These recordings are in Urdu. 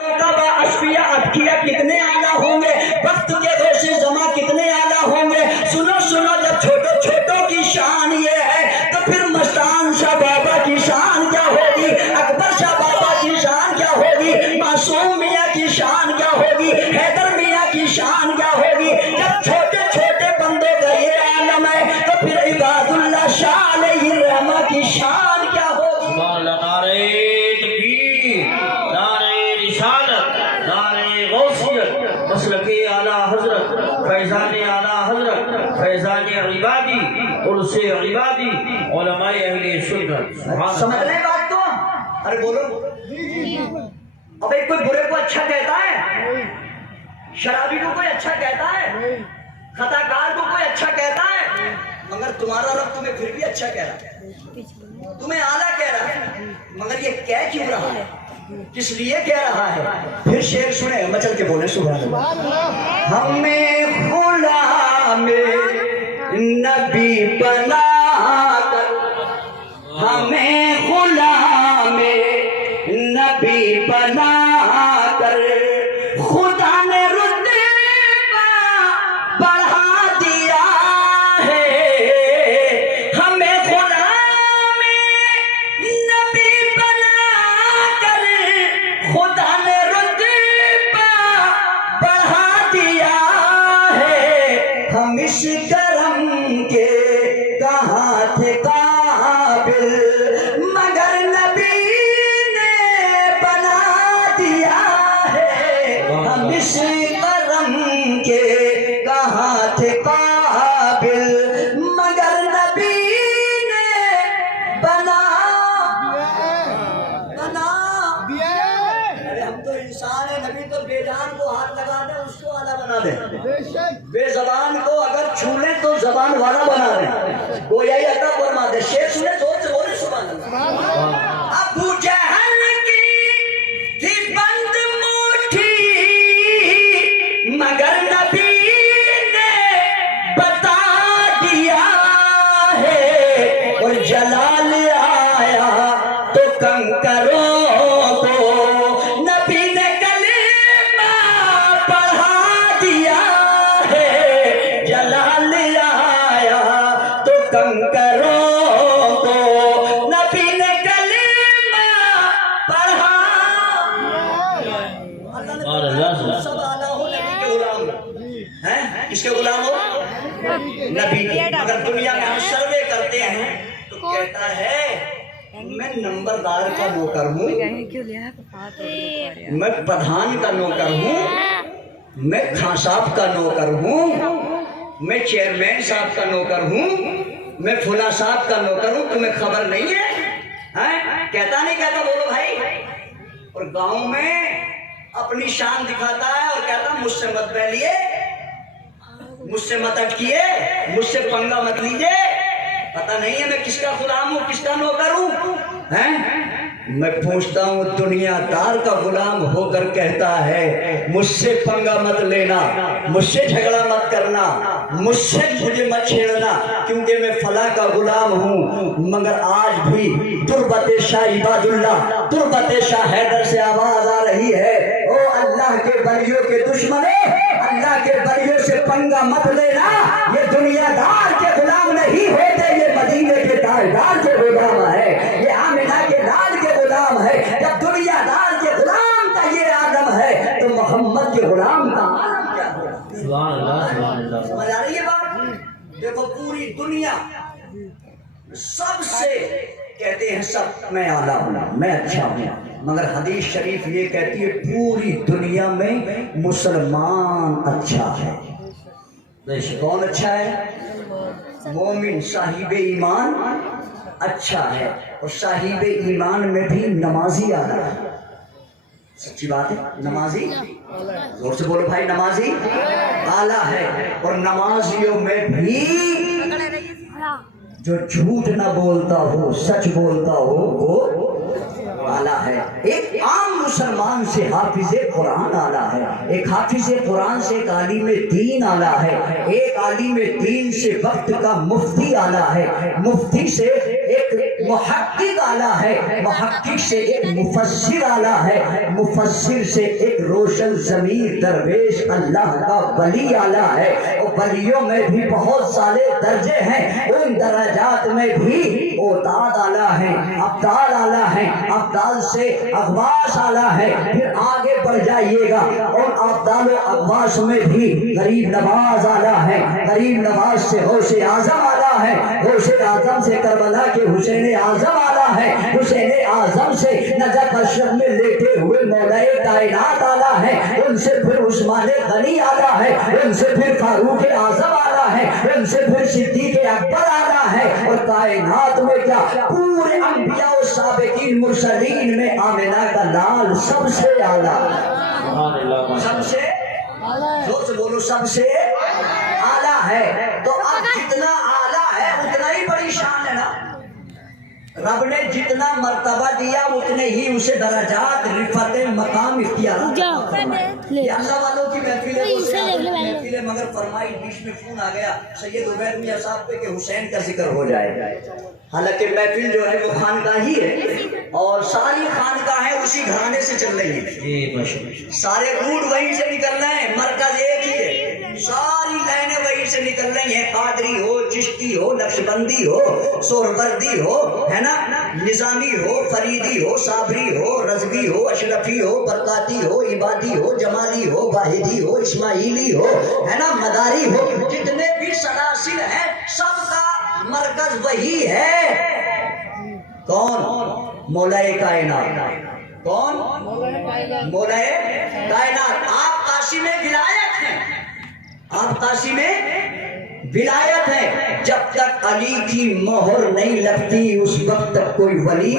کتنے آلہ ہوں گے، وقت کے غوث زماں کتنے آلہ ہوں گے۔ سنو سنو، جب چھوٹوں کی شان یہ ہے تو پھر مستان شاہ بابا کی شان کیا ہوگی، اکبر شاہ بابا کی شان کیا ہوگی، معصوم میاں کی شان کیا ہوگی، حیدر میاں کی شان کیا ہوگی۔ جب چھوٹے چھوٹے بندوں کا یہ عالم ہے تو پھر عباد اللہ شاہ علیہ الرحمہ کی شان کیا ہوگی۔ مسلک اعلیٰ حضرت فیضان اعلیٰ حضرت فیضان عبادی عرص عبادی علماء اہل سنت۔ سمجھ لیں بات تو؟ ارے بولو۔ اب ایک کوئی برے کو اچھا کہتا ہے، شرابی کو کوئی اچھا کہتا ہے، خطا کار کو کوئی اچھا کہتا ہے، مگر تمہارا رب تمہیں پھر بھی اچھا کہہ رہا ہے، تمہیں اعلیٰ کہہ رہا ہے، مگر یہ کہہ کیوں رہا ہے، کس لیے کہہ رہا ہے؟ پھر شعر سنیں، مچل کے بولیں سبحان اللہ۔ ہمیں غلام نبی بنا کر، ہمیں غلام نبی بنا کر خدا نے رتبہ بڑھا دیا ہے، ہمیں غلام نبی بنا کر خدا نے رتبہ بڑھا دیا ہے۔ ہم اس کرم کے کہاں تھے قابل، مگر نبی نے بنا دیا ہے۔ ہم اس کرم کے کہاں تھے قابل، مگر نبی نے بنا ارے ہم تو انسان ہیں، نبی تو بے جان کو ہاتھ لگا دیں اس کو اعلیٰ بنا دیں، بے زبان کو اگر چھو لیں تو زبان والا بنا دیں، گویا ہی عطا فرما دے۔ شیخ سنے زور سے بولے سبحان اللہ۔ ابو جہل کی تھی بند موٹھی مگر نبی نے بتا دیا ہے، اور جلال آیا تو کنکروں کو نبی نے کلمہ پڑھا دیا ہے، جلال آیا تو کنکروں کو نبی نے کلمہ پڑھا۔ اللہ سب اعلیٰ ہو، نبی کے غلام ہیں، کس کے غلام ہو؟ نبی کے۔ اگر دنیا میں ہم سروے کرتے ہیں تو کہتا ہے میں نمبردار کا نوکر ہوں، میں پردھان کا نوکر ہوں، میں خان صاحب کا نوکر ہوں، میں چیئرمین صاحب کا نوکر ہوں، میں فلاں صاحب کا نوکر ہوں، تمہیں خبر نہیں ہے؟ کہتا نہیں کہتا؟ بولو بھائی۔ اور گاؤں میں اپنی شان دکھاتا ہے اور کہتا مجھ سے مت پہلیے، مجھ سے مت اٹکیے، مجھ سے پنگا مت لیجیے، پتہ نہیں ہے میں کس کا غلام ہوں، کس کا نوکر ہوں۔ میں پوچھتا ہوں دنیا دار کا غلام ہو کر کہتا ہے مجھ سے پنگا مت لینا، مجھ سے جھگڑا مت کرنا، مجھ سے مجھے مت چھیڑنا، کیونکہ میں فلاں کا غلام ہوں۔ مگر آج بھی تربت شاہ عباد اللہ، تربت شاہ حیدر سے آواز آ رہی ہے، او اللہ کے بلیوں کے دشمنوں، اللہ کے بلیوں سے پنگا مت لینا، یہ دنیا دار کے غلام نہیں ہوتے، یہ مدینے کے تاجدار کے غلام ہے، یہ آمنہ کے لال کے غلام ہے۔ جب دنیا دار کے غلام کا یہ عالم ہے تو محمد کے غلام کا عالم کیا ہوگا؟ سمجھ آ رہی ہے بات؟ دیکھو پوری دنیا سب سے کہتے ہیں سب میں اعلیٰ ہوں، میں اچھا ہوں، مگر حدیث شریف یہ کہتی ہے پوری دنیا میں مسلمان اچھا ہے۔ کون اچھا ہے؟ مومن صاحب ایمان اچھا ہے، اور صاحب ایمان میں بھی نمازی اعلیٰ ہے۔ سچی بات ہے، نمازی زور سے بولو بھائی، نمازی اعلیٰ ہے، اور نمازیوں میں بھی جو جھوٹ نہ بولتا ہو سچ بولتا ہو وہ اعلیٰ ہے۔ ایک عام مسلمان سے حافظ قرآن اعلیٰ ہے، ایک حافظ قرآن سے ایک عالم دین اعلیٰ ہے، ایک عالم دین سے وقت کا مفتی اعلیٰ ہے، مفتی سے ایک محقق اعلیٰ ہے، محقق سے ایک مفسر اعلیٰ ہے، مفسر سے ایک روشن ضمیر درویش اللہ کا ولی اعلیٰ ہے۔ اور ولیوں میں بھی بہت سارے درجے ہیں، ان درجات میں بھی اوتاد اعلیٰ ہیں، ابدال اعلیٰ ہیں، ابدال سے اغواس اعلیٰ ہے۔ پھر آگے بڑھ جائیے گا اور ابدال و اغواس میں بھی غریب نواز اعلیٰ ہے، غریب نواز سے غوث اعظم اعلیٰ ہے، غوث اعظم سے کربلا کے حسین اعظم اعلیٰ ہے، حسین اعظم سے نجف اشرف میں لیٹے ہوئے مولا کائنات اعلیٰ ہے، ان سے پھر عثمان غنی اعلیٰ ہے، ان سے پھر فاروق اعظم اعلیٰ ہے، ان سے پھر صدیق اکبر اعلیٰ ہے۔ اور کائنات میں کیا پورے انبیاء و سابقین مرسلین میں آمنہ کا لال سب سے اعلیٰ، سب سے زور سے بولو، سب سے اعلیٰ ہے۔ تو اب جتنا اعلیٰ ہے اتنا ہی بڑی شان ہے نا، رب نے جتنا مرتبہ دیا اتنے ہی اسے درجات، رفعت، مقام، اختیارات۔ یہ اللہ والوں کی محفل ہے، مگر فرمائی بیچ میں فون آ گیا سید عبید میاں صاحب پہ کہ حسین کا ذکر ہو جائے، حالانکہ محفل جو ہے وہ خانقاہی ہے اور ساری خانقاہیں اسی گھرانے سے چل رہی ہیں، سارے روٹ وہیں سے نکل رہے ہیں، مرکز ایک ہی ہے، ساری لائنیں وہیں سے نکل رہی ہیں، قادری ہو، چشتی ہو، نقشبندی ہو، سہروردی ہو، ہے نا، نظامی ہو، فریدی ہو، صابری ہو، رضوی ہو، اشرفی ہو، برکاتی ہو، عبادی ہو، جمالی ہو، واحدی ہو، اسماعیلی ہو، ہے نا، مداری ہو، جتنے بھی سلاسل ہیں سب کا مرکز وہی ہے۔ کون؟ مولا کائنات۔ کون؟ مولا کائنات۔ آپ قاسم ولایت ہیں، آپ قاسم ولایت ہے۔ جب تک علی کی مہر نہیں لگتی اس وقت تک کوئی ولی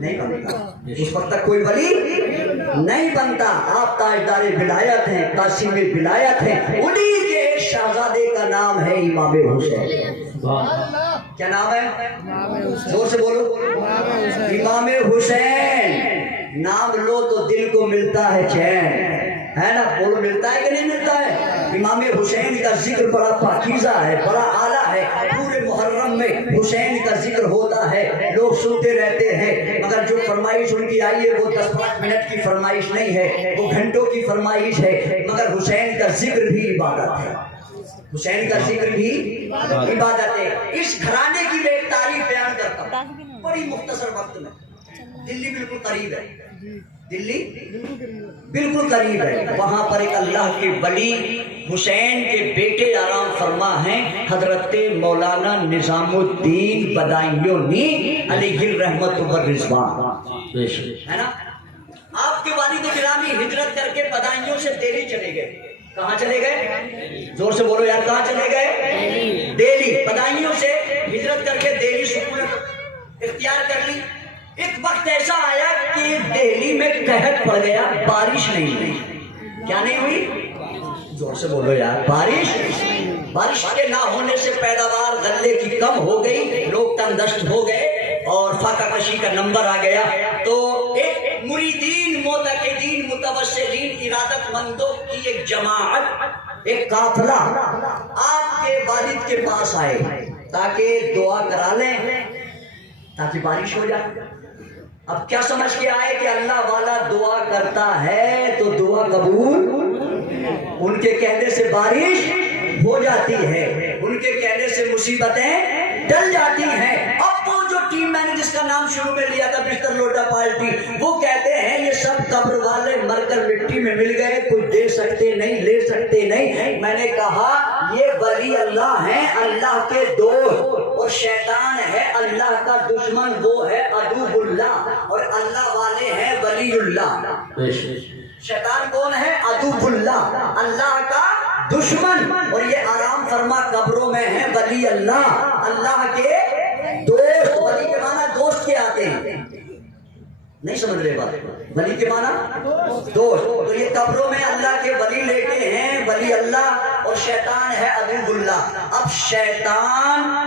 نہیں بنتا، اس وقت تک کوئی ولی نہیں بنتا۔ آپ تاجدار ولایت ہیں، قاسم ولایت ہیں، انہی کے شہزادے کا نام ہے امام حسین۔ کیا نام ہے؟ زور سے بولو، امام حسین۔ نام لو تو دل کو ملتا ہے چین، ہے نا، بولو ملتا ہے کہ نہیں ملتا ہے؟ امام حسین کا ذکر بڑا پاکیزہ ہے، بڑا اعلیٰ ہے، پورے محرم میں حسین کا ذکر ہوتا ہے، لوگ سنتے رہتے ہیں، مگر جو فرمائش ان کی آئی ہے وہ 10-5 منٹ کی فرمائش نہیں ہے، وہ گھنٹوں کی فرمائش ہے، مگر حسین کا ذکر بھی عبادت ہے، حسین کا ذکر بھی عبادت ہے۔ اس گھرانے کی میں ایک تاریخ بیان کرتا ہوں بڑی مختصر وقت میں۔ دلی بالکل قریب ہے، دلی بالکل قریب ہے، وہاں پر ایک اللہ کے ولی حسین کے بیٹے آرام فرما ہیں، حضرت مولانا نظام الدین بدایونی علیہ الرحمت والرضوان، ہے نا۔ آپ کے والد گرامی ہجرت کر کے بدایوں سے دہلی چلے گئے۔ کہاں چلے گئے؟ زور سے بولو یار، کہاں چلے گئے؟ دہلی۔ بدایوں سے ہجرت کر کے دہلی سکونت اختیار کر لی۔ ایک وقت ایسا آیا کہ دہلی میں قحط پڑ گیا، بارش نہیں ہوئی۔ کیا نہیں ہوئی؟ زور سے بولو یار، بارش کے نہ ہونے سے پیداوار غلے کی کم ہو گئی، لوگ تندرست ہو گئے اور فاقہ کشی کا نمبر آ گیا۔ تو ایک مریدین، معتقدین، متوسلین، ارادت مندوں کی ایک جماعت، ایک قافلہ آپ کے والد کے پاس آئے تاکہ دعا کرا لیں، تاکہ بارش ہو جائے۔ اب کیا سمجھ کے آئے کہ اللہ والا دعا کرتا ہے تو دعا قبول، ان کے کہنے سے بارش ہو جاتی ہے، ان کے کہنے سے مصیبتیں ٹل جاتی ہیں۔ اب وہ جو ٹیم میں نے جس کا نام شروع میں لیا تھا بستر لوٹا پارٹی، وہ کہتے ہیں یہ سب قبر والے مر کر مٹی میں مل گئے، کچھ دے سکتے نہیں، لے سکتے نہیں۔ میں نے کہا یہ ولی اللہ ہیں، اللہ کے دوست، اور شیطان ہے اللہ کا دشمن، وہ ہے عدو اللہ، اور اللہ والے ہیں ولی اللہ۔ شیطان کون ہے؟ عدو اللہ، اللہ کا دشمن، اور یہ آرام فرما قبروں میں ہے ولی اللہ، اللہ کے دوست۔ ولی کے معنی دوست کے آتے ہیں، نہیں سمجھ رہے بات؟ ولی کے معنی دوست۔ تو یہ قبروں میں اللہ کے ولی لیٹے ہیں، ولی اللہ، اور شیطان ہے عدو اللہ۔ اب شیطان